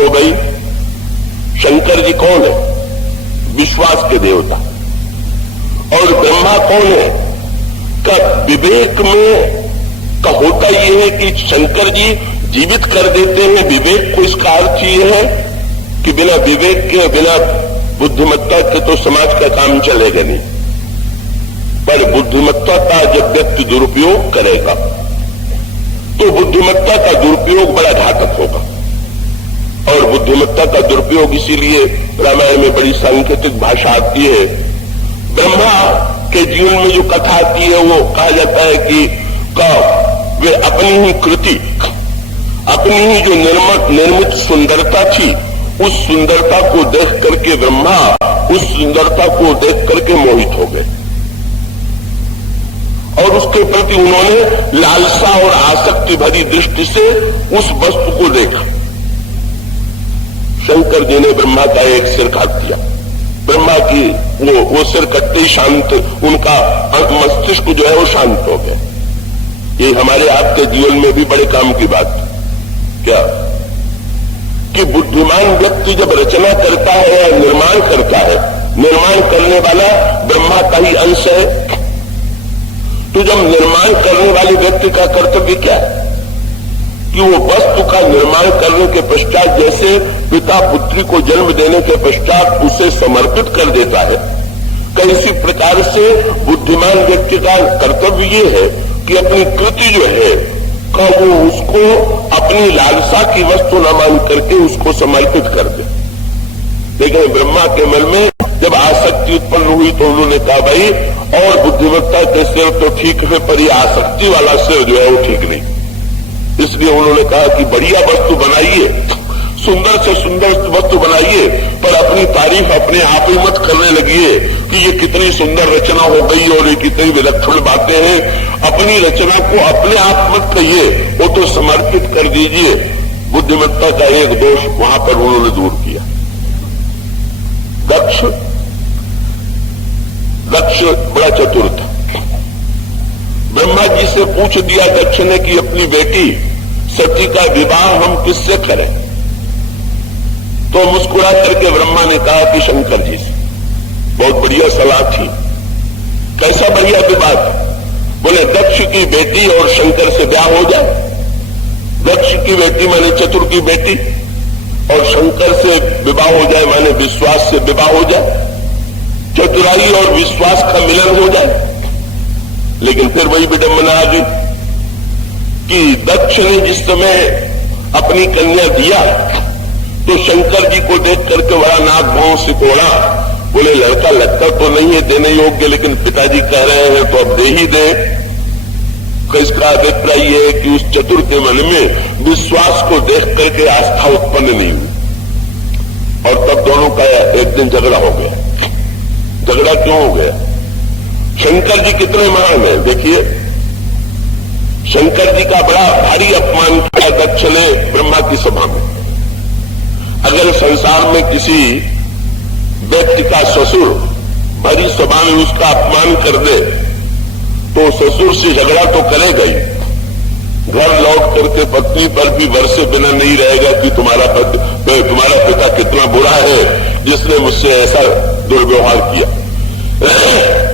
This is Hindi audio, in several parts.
तो भाई शंकर जी कौन है? विश्वास के देवता। और ब्रह्मा कौन है? का विवेक में का होता यह है कि शंकर जी जीवित कर देते हैं विवेक को। इसका अर्थ यह है कि बिना विवेक के, बिना बुद्धिमत्ता के तो समाज का काम चलेगा नहीं। पर बुद्धिमत्ता का जब व्यक्ति दुरुपयोग करेगा तो बुद्धिमत्ता का दुरुपयोग बड़ा घातक होगा। और बुद्धिमत्ता का दुरुपयोग इसीलिए रामायण में बड़ी सांकेतिक भाषा आती है। ब्रह्मा के जीवन में जो कथा आती है वो कहा जाता है कि वे अपनी ही कृति, अपनी ही जो निर्मित सुंदरता थी, उस सुंदरता को देख करके ब्रह्मा उस सुंदरता को देख करके मोहित हो गए और उसके प्रति उन्होंने लालसा और आसक्ति भरी दृष्टि से उस वस्तु को देखा। शंकर जी ने ब्रह्मा का एक सिर काट दिया। ब्रह्मा की वो सिर कटते ही शांत, उनका मस्तिष्क जो है वो शांत हो गया। ये हमारे आपके जीवन में भी बड़े काम की बात क्या कि बुद्धिमान व्यक्ति जब रचना करता है या निर्माण करता है, निर्माण करने वाला ब्रह्मा का ही अंश है। तो जब निर्माण करने वाले व्यक्ति का कर्तव्य क्या है कि वो वस्तु का निर्माण करने के पश्चात जैसे पिता पुत्री को जन्म देने के पश्चात उसे समर्पित कर देता है, कैसी प्रकार से बुद्धिमान व्यक्ति का कर्तव्य ये है कि अपनी कृति जो है का वो उसको अपनी लालसा की वस्तु न मान करके उसको समर्पित कर दे। लेकिन ब्रह्मा के मन में जब आसक्ति उत्पन्न हुई तो उन्होंने कहा भाई और बुद्धिमत्ता के सिर तो ठीक है पर यह आसक्ति वाला सिर जो है वो ठीक नहीं। इसलिए उन्होंने कहा कि बढ़िया वस्तु बनाइए, सुंदर से सुंदर वस्तु बनाइए, पर अपनी तारीफ अपने आप ही मत करने लगिए कि ये कितनी सुंदर रचना हो गई और ये कितनी विलक्षण बातें हैं। अपनी रचना को अपने आप मत कहिए, वो तो समर्पित कर दीजिए। बुद्धिमत्ता का एक दोष वहां पर उन्होंने दूर किया। दक्ष बड़ा चतुर था। ब्रह्मा जी से पूछ दिया दक्ष ने कि अपनी बेटी सती का विवाह हम किससे करें? तो मुस्कुरा करके ब्रह्मा ने कहा कि शंकर जी से। बहुत बढ़िया सलाह थी। कैसा बढ़िया विवाह? बोले दक्ष की बेटी और शंकर से ब्याह हो जाए। दक्ष की बेटी माने चतुर की बेटी और शंकर से विवाह हो जाए माने विश्वास से विवाह हो जाए, चतुराई और विश्वास का मिलन हो जाए। लेकिन फिर वही विडंबना आ गई कि दक्ष ने जिस समय अपनी कन्या दिया तो शंकर जी को देख करके बड़ा नाक भाव सिकोड़ा। बोले लड़का लगता तो नहीं है देने योग्य, लेकिन पिताजी कह रहे हैं तो अब दे ही दे। इसका अभिप्राय यह है कि उस चतुर के मन में विश्वास को देख करके आस्था उत्पन्न नहीं हुई और तब दोनों का एक दिन झगड़ा हो गया। झगड़ा क्यों हो गया? शंकर जी कितने महान हैं देखिए। शंकर जी का बड़ा भारी अपमान किया दक्ष ने ब्रह्मा की सभा में। अगर संसार में किसी व्यक्ति का ससुर भरी सभा में उसका अपमान कर दे तो ससुर से झगड़ा तो करेगा ही। घर लौट करके पत्नी पर भी वर्षे बिना नहीं रहेगा कि तुम्हारा पिता कितना बुरा है जिसने मुझसे ऐसा दुर्व्यवहार किया।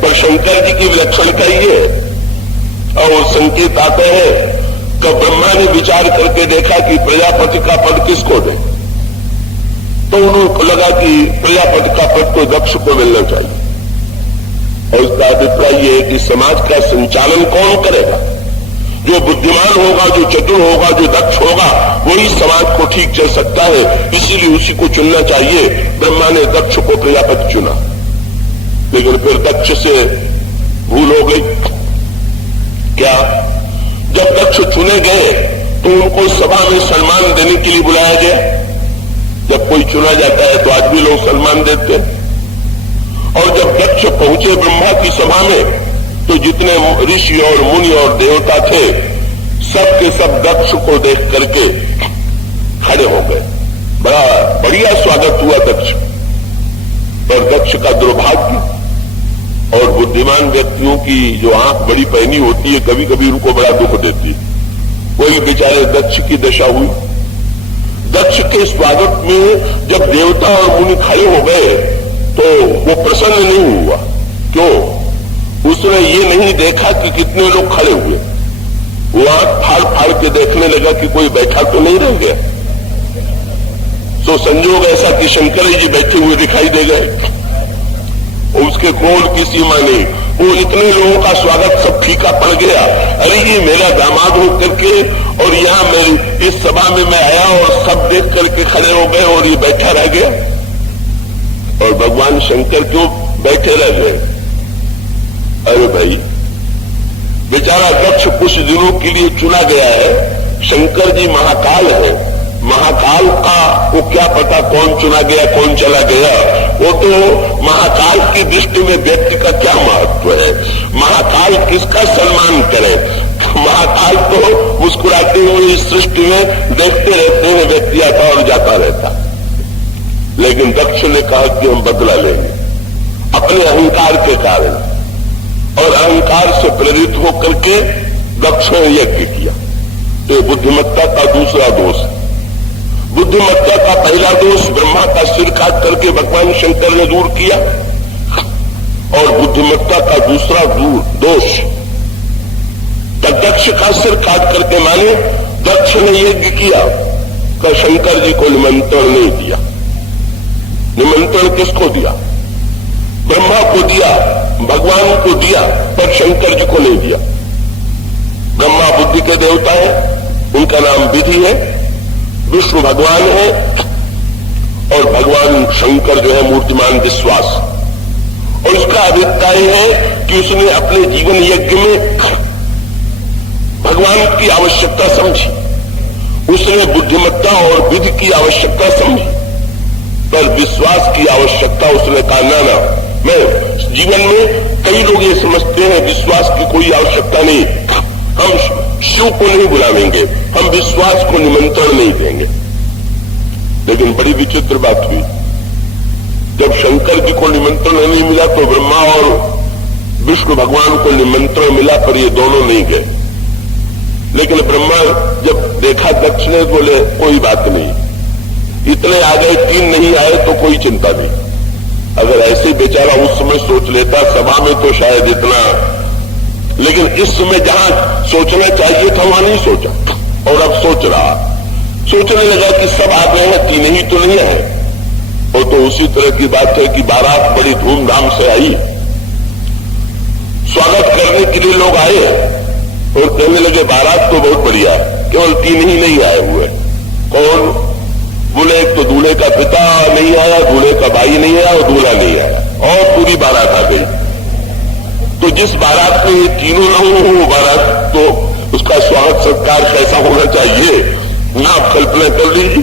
पर शंकर जी की विलक्षणता ये है और संकेत आते हैं कि ब्रह्मा ने विचार करके देखा कि प्रजापति का पद किसको दे, तो उन्होंने लगा कि प्रजापति का पद तो दक्ष को मिलना चाहिए। और इसका अभिप्राय यह है कि समाज का संचालन कौन करेगा? जो बुद्धिमान होगा, जो चतुर होगा, जो दक्ष होगा, वही समाज को ठीक चल सकता है। इसीलिए उसी को चुनना चाहिए। ब्रह्मा ने दक्ष को प्रजापति चुना, लेकिन फिर दक्ष से भूल हो गई। क्या? जब दक्ष चुने गए तो उनको सभा में सम्मान देने के लिए बुलाया गया। जब कोई चुना जाता है तो आज भी लोग सम्मान देते हैं। और जब दक्ष पहुंचे ब्रह्मा की सभा में तो जितने ऋषि और मुनि और देवता थे सब के सब दक्ष को देख करके खड़े हो गए। बड़ा बढ़िया स्वागत हुआ दक्ष। पर दक्ष का दुर्भाग्य और बुद्धिमान व्यक्तियों की जो आंख बड़ी पहनी होती है कभी कभी उनको बड़ा दुख देती है। वही बेचारे दक्ष की दशा हुई। दक्ष के स्वागत में जब देवता और मुनि खड़े हो गए तो वो प्रसन्न नहीं हुआ। क्यों? उसने ये नहीं देखा कि कितने लोग खड़े हुए। वो आंख फाड़ फाड़ के देखने लगा कि कोई बैठा तो नहीं रह गया। तो संयोग ऐसा कि शंकर जी बैठे हुए दिखाई दे गए। उसके क्रोध की सीमा नहीं। वो इतने लोगों का स्वागत सब फीका पड़ गया। अरे ये मेरा दामाद हो करके और यहाँ मेरी इस सभा में मैं आया और सब देख करके खड़े हो गए और ये बैठा रह गया। और भगवान शंकर क्यों बैठे रह गए? अरे भाई, बेचारा दक्ष कुछ दिनों के लिए चुना गया है। शंकर जी महाकाल है। महाकाल का वो क्या पता कौन चुना गया कौन चला गया। वो तो महाकाल की दृष्टि में व्यक्ति का क्या महत्व है। महाकाल किसका सम्मान करे। महाकाल तो मुस्कुराते हुए इस सृष्टि में देखते रहते हैं, व्यक्ति आता और जाता रहता। लेकिन दक्ष ने कहा कि हम बदला लेंगे अपने अहंकार के कारण, और अहंकार से प्रेरित होकर के दक्ष ने यज्ञ किया। तो बुद्धिमत्ता का दूसरा दोष है। बुद्धिमत्ता का पहला दोष ब्रह्मा का सिर काट करके भगवान शंकर ने दूर किया, और बुद्धिमत्ता का दूसरा दोष दक्ष का सिर काट करके माने दक्ष ने यज्ञ किया तो शंकर जी को निमंत्रण नहीं दिया। निमंत्रण किसको दिया? ब्रह्मा को दिया, भगवान को दिया, पर शंकर जी को नहीं दिया। ब्रह्मा बुद्धि के देवता है, उनका नाम विधि है, विष्णु भगवान है, और भगवान शंकर जो है मूर्तिमान विश्वास। और इसका अभिप्राय है कि उसने अपने जीवन यज्ञ में भगवान की आवश्यकता समझी। उसने बुद्धिमत्ता और विधि की आवश्यकता समझी, पर विश्वास की आवश्यकता उसने कहा ना, मैं जीवन में कई लोग ये समझते हैं विश्वास की कोई आवश्यकता नहीं, हम शिव को नहीं बुलावेंगे, हम विश्वास को निमंत्रण नहीं देंगे। लेकिन बड़ी विचित्र बात हुई, जब शंकर जी को निमंत्रण नहीं मिला तो ब्रह्मा और विष्णु भगवान को निमंत्रण मिला, पर ये दोनों नहीं गए। लेकिन ब्रह्मा जब देखा दक्ष ने, बोले कोई बात नहीं, इतने आ गए, 3 नहीं आए तो कोई चिंता नहीं। अगर ऐसे बेचारा उस समय सोच लेता सभा में तो शायद इतना, लेकिन इस समय जहां सोचना चाहिए था वहां नहीं सोचा, और अब सोच रहा, सोचने लगा कि सब आ गए हैं, 3 ही तो नहीं आए। वो तो उसी तरह की बात है कि बारात बड़ी धूमधाम से आई, स्वागत करने के लिए लोग आए और कहने लगे बारात तो बहुत बढ़िया है, केवल 3 ही नहीं आए हुए। कौन? बोले एक तो दूल्हे का पिता नहीं आया, दूल्हे का भाई नहीं आया और दूल्हा नहीं आया, और पूरी बारात आ गई। तो जिस बारात में ये तीनों न हो, वो बारात तो उसका स्वागत सत्कार कैसा होना चाहिए ना आप कल्पना कर लीजिए।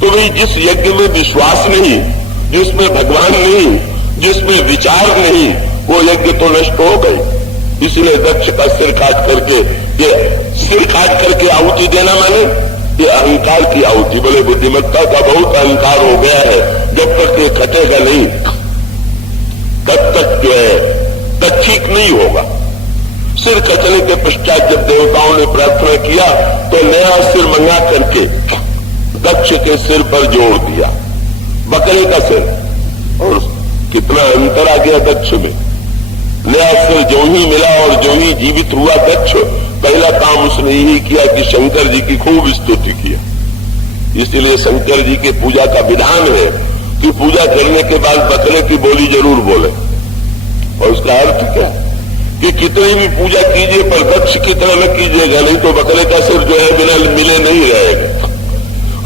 तो भाई जिस यज्ञ में विश्वास नहीं, जिसमें भगवान नहीं, जिसमें विचार नहीं, वो यज्ञ तो नष्ट हो गई। इसलिए दक्ष का सिर काट करके, ये सिर काट करके आहुति देना माने ये अहंकार की आहुति। बोले बुद्धिमत्ता का बहुत अहंकार हो गया है, जब तक ये कटेगा नहीं तब तक जो है तब ठीक नहीं होगा। सिर कटने के पश्चात जब देवताओं ने प्रार्थना किया तो नया सिर मंगा करके दक्ष के सिर पर जोड़ दिया, बकरे का सिर। और कितना अंतर आ गया दक्ष में। नया सिर जो ही मिला और जो ही जीवित हुआ दक्ष, पहला काम उसने यही किया कि शंकर जी की खूब स्तुति किया। इसलिए शंकर जी के पूजा का विधान है कि पूजा करने के बाद बकरे की बोली जरूर बोले। और उसका अर्थ क्या कि कितनी भी पूजा कीजिए पर दक्ष की तरह न कीजिएगा, नहीं तो बकरे का सिर जो है बिना मिले नहीं रहेगा।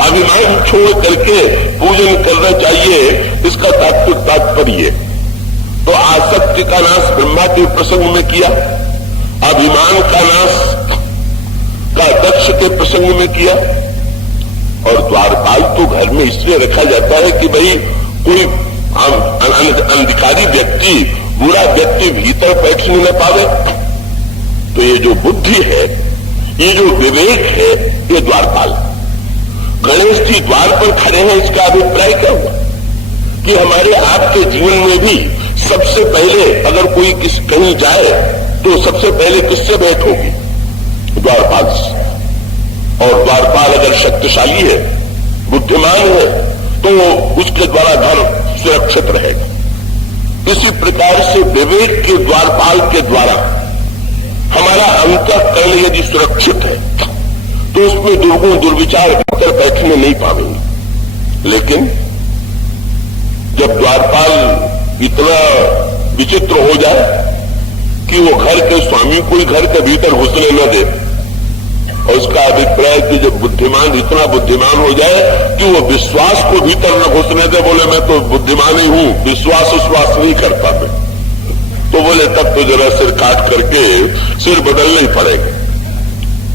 अभिमान छोड़ करके पूजन करना चाहिए, इसका तात्पर्य। तो आसक्ति का नाश ब्रह्मा के प्रसंग में किया, अभिमान का नाश का दक्ष के प्रसंग में किया। और द्वारपाल तो घर में इसलिए रखा जाता है कि भाई कोई अंधकारी व्यक्ति, बुरा व्यक्ति भीतर बैठने न पावे। तो ये जो बुद्धि है, ये जो विवेक है, ये द्वारपाल। गणेश जी द्वार पर खड़े हैं, इसका अभिप्राय क्या हुआ कि हमारे आपके जीवन में भी सबसे पहले अगर कोई कहीं जाए तो सबसे पहले किससे भेंट होगी? द्वारपाल से। और द्वारपाल अगर शक्तिशाली है उसके द्वारा घर सुरक्षित रहेगा। इसी प्रकार से विवेक के द्वारपाल के द्वारा हमारा अंतःकरण यदि सुरक्षित है तो उसमें दुर्गुण दुर्विचार भीतर बैठने नहीं पाएंगे। लेकिन जब द्वारपाल इतना विचित्र हो जाए कि वो घर के स्वामी को ही घर के भीतर घुसने न दे, और उसका अभिप्राय कि जब बुद्धिमान इतना बुद्धिमान हो जाए कि वो विश्वास को भीतर न घुसने दे, बोले मैं तो बुद्धिमान ही हूं, विश्वास नहीं करता मैं, तो बोले तब तो जरा सिर काट करके सिर बदलना ही पड़ेगा।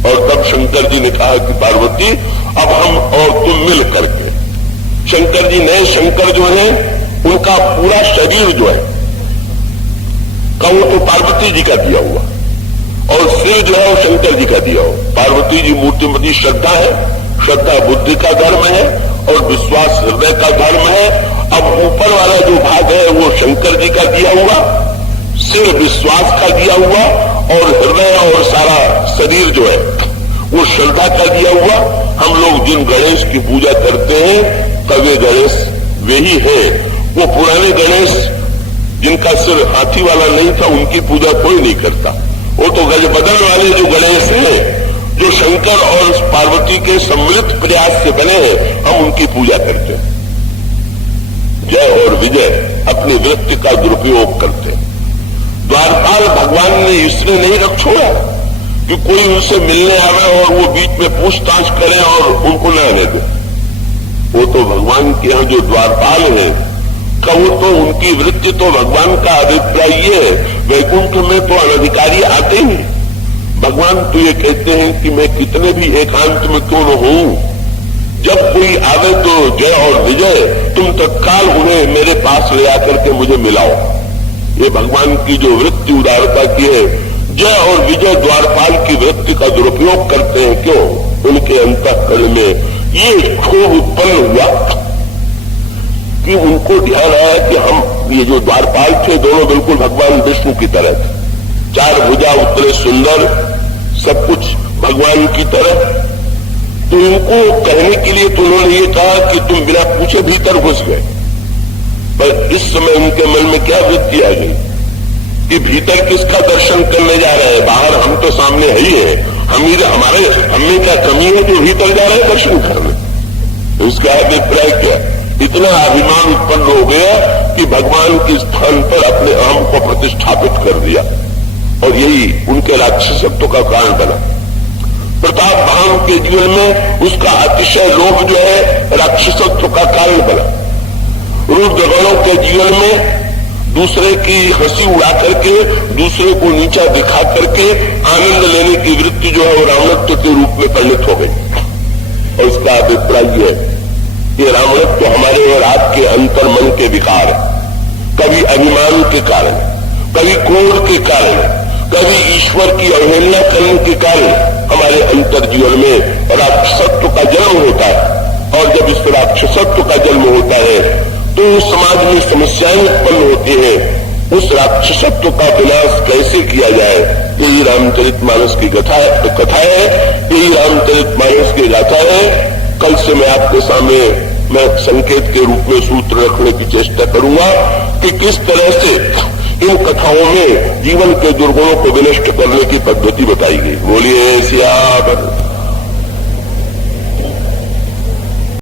और तब शंकर जी ने कहा कि पार्वती अब हम और तुम मिल करके, शंकर जी ने, शंकर जो है उनका पूरा शरीर जो है वो तो पार्वती जी का दिया हुआ, और सिर जो है वो शंकर जी का दिया हो। पार्वती जी मूर्तिमती श्रद्धा है, श्रद्धा बुद्धि का धर्म है और विश्वास हृदय का धर्म है। अब ऊपर वाला जो भाग है वो शंकर जी का दिया हुआ, सिर विश्वास का दिया हुआ, और हृदय और सारा शरीर जो है वो श्रद्धा का दिया हुआ। हम लोग जिन गणेश की पूजा करते हैं तब वे गणेश वे ही है। वो पुराने गणेश जिनका सिर हाथी वाला नहीं था उनकी पूजा कोई नहीं करता। वो तो गजबदन वाले जो गणेश हैं, जो शंकर और पार्वती के सम्मिलित प्रयास से बने हैं, हम उनकी पूजा करते हैं। जय और विजय अपने वृत्ति का दुरुपयोग करते हैं। द्वारपाल भगवान ने इसलिए नहीं रख छोड़ा कि कोई उनसे मिलने आवे और वो बीच में पूछताछ करे और उनको न आने दे। वो तो भगवान के यहाँ जो द्वारपाल है का वो तो उनकी वृत्ति तो भगवान का अभिप्राय ये है, वैकुंठ में तो अनधिकारी आते ही। भगवान तो ये कहते हैं कि मैं कितने भी एकांत में क्यों न हूं, जब कोई आवे तो जय और विजय तुम तत्काल उन्हें मेरे पास ले आकर के मुझे मिलाओ। ये भगवान की जो वृत्ति उदारता की है। जय और विजय द्वारपाल की वृत्ति का दुरुपयोग करते हैं। क्यों? उनके अंतःकरण में ये क्षोभ उत्पन्न हुआ कि उनको ध्यान आया कि हम ये जो द्वारपाल थे दोनों बिल्कुल भगवान विष्णु की तरह थे, चार भुजा उतरे सुंदर, सब कुछ भगवान की तरह। तो इनको कहने के लिए तो उन्होंने ये कहा कि तुम बिना पूछे भीतर घुस गए। पर इस समय उनके मन में क्या वृत्ति आ गई कि भीतर किसका दर्शन करने जा रहे हैं? बाहर हम तो सामने है ही है, हमें क्या कमी है जो भीतर जा रहे हैं दर्शन करने? उसका अभिप्राय क्या? इतना अभिमान उत्पन्न हो गया कि भगवान के स्थान पर अपने अहम को प्रतिष्ठापित कर दिया, और यही उनके राक्षसत्व का कारण बना। प्रताप भाम के जीवन में उसका अतिशय लोभ जो है राक्षसत्व का कारण बना। रुद्रगणों के जीवन में दूसरे की हंसी उड़ा करके, दूसरे को नीचा दिखा करके आनंद लेने की वृत्ति जो है वो रावणत्व के रूप में परिणत हो गई। और उसका अभिप्राय है कि रावणत्व हमारे और आपके अंतर मन के विकार है। कभी अभिमान के कारण, कभी क्रोध के कारण, कभी ईश्वर की अवहेलना करने के कारण हमारे अंतर जीवन में राक्षसत्व का जन्म होता है। और जब इस राक्षसत्व का जन्म होता है तो समाज में समस्याएं उत्पन्न होती हैं। उस राक्षसत्व का विनाश कैसे किया जाए, यही रामचरितमानस की कथा है, यही रामचरितमानस की गाथा है। कल से मैं आपके सामने मैं संकेत के रूप में सूत्र रखने की चेष्टा करूंगा कि किस तरह से इन कथाओं में जीवन के दुर्गुणों को विनष्ट करने की पद्धति बताई गई। बोलिए सियावर।